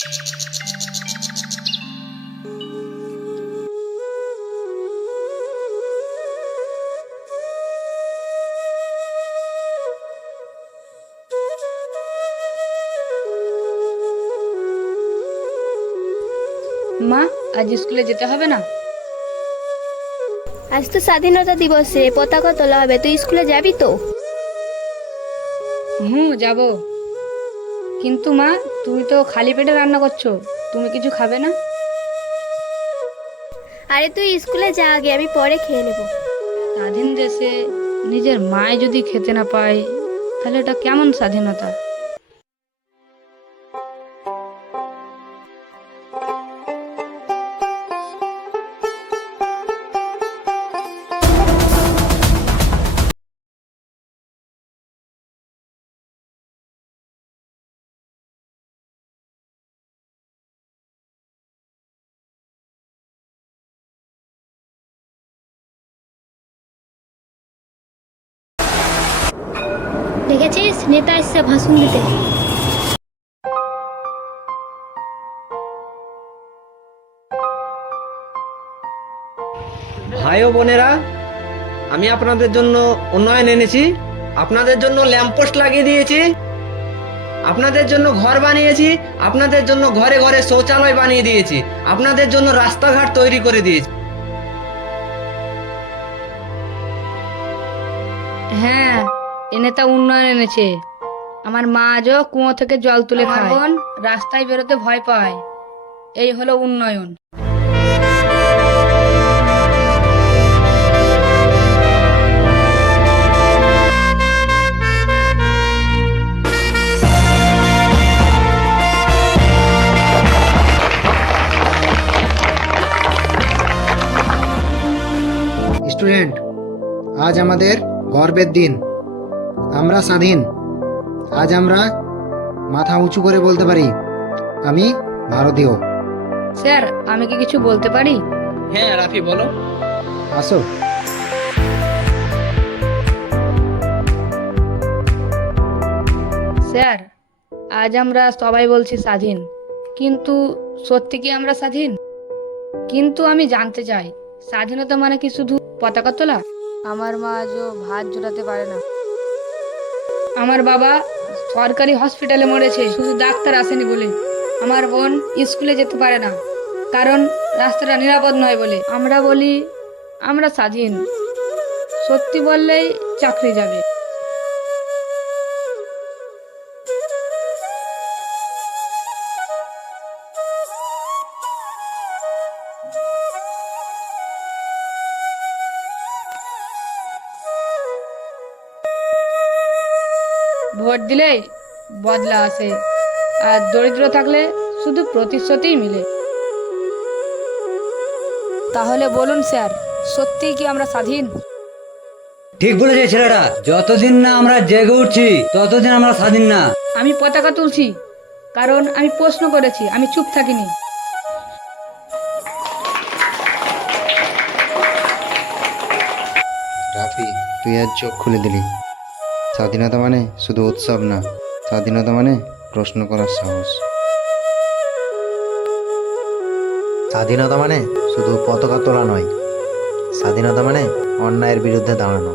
মা, আজ স্কুলে যেতে হবে না? আজ তো স্বাধীনতা দিবস রে, পতাকা তোলা হবে, তুই স্কুলে যাবি তো? যাব। কিন্তু মা, তুমি তো খালি পেটে রান্না করছো, তুমি কিছু খাবে না? আরে তুই স্কুলে যা আগে, আমি পরে খেয়ে নেব। স্বাধীন দেশে নিজের মায় যদি খেতে না পায়, তাহলে এটা কেমন স্বাধীনতা? দেখেছিস, নেতা এসছে ভাষণ দিতে। ভাই ও বোনেরা, আমি আপনাদের জন্য উন্নয়ন এনেছি। আপনাদের জন্য ল্যাম্পপোস্ট লাগিয়ে দিয়েছি, আপনাদের জন্য ঘর বানিয়েছি, আপনাদের জন্য ঘরে ঘরে শৌচালয় বানিয়ে দিয়েছি, আপনাদের জন্য রাস্তাঘাট তৈরি করে দিয়েছি। হ্যাঁ, এ নেতা উন্নয়ন এনেছে। আমার মা আজও কুয়ো থেকে জল তুলে খায়, বোন রাস্তায় বেরোতে ভয় পায়। এই হলো উন্নয়ন। স্টুডেন্ট, আজ আমাদের গর্বের দিন। আমরা স্বাধীন। আজ আমরা মাথা উঁচু করে বলতে পারি, আমি ভারতীয়। স্যার, আমি কি কিছু বলতে পারি? হ্যাঁ রাফি, বলো। আসো। স্যার, আজ আমরা সবাই বলছি স্বাধীন, কিন্তু সত্যি কি আমরা স্বাধীন? কিন্তু আমি জানতে চাই, স্বাধীনতা মানে কি শুধু পতাকা তোলা? আমার মা আজও ভাত জোটাতে পারে না। আমার বাবা সরকারি হসপিটালে মরেছে শুধু ডাক্তার আসেনি বলে। আমার বোন স্কুলে যেতে পারে না, কারণ রাস্তাটা নিরাপদ নয় বলে। আমরা বলি আমরা স্বাধীন, সত্যি বললেই চাকরি যাবে। ভোট দিলেই বদলা আসে, আর দরিদ্র থাকলে শুধু প্রতিশ্রুতিই মিলে। তাহলে বলুন স্যার, সত্যি কি আমরা স্বাধীন? ঠিক বলেছে ছেলেটা, যতদিন না আমরা জেগে উঠছি ততদিন আমরা স্বাধীন না। আমি পতাকা তুলছি, কারণ আমি প্রশ্ন করেছি, আমি চুপ থাকিনি। রাফি, তুই আজ চোখ খুলে দিলি। স্বাধীনতা মানে শুধু উৎসব না, স্বাধীনতা মানে প্রশ্ন করার সাহস। স্বাধীনতা মানে শুধু পতাকা তোলা নয়, স্বাধীনতা মানে অন্যায়ের বিরুদ্ধে দাঁড়ানো।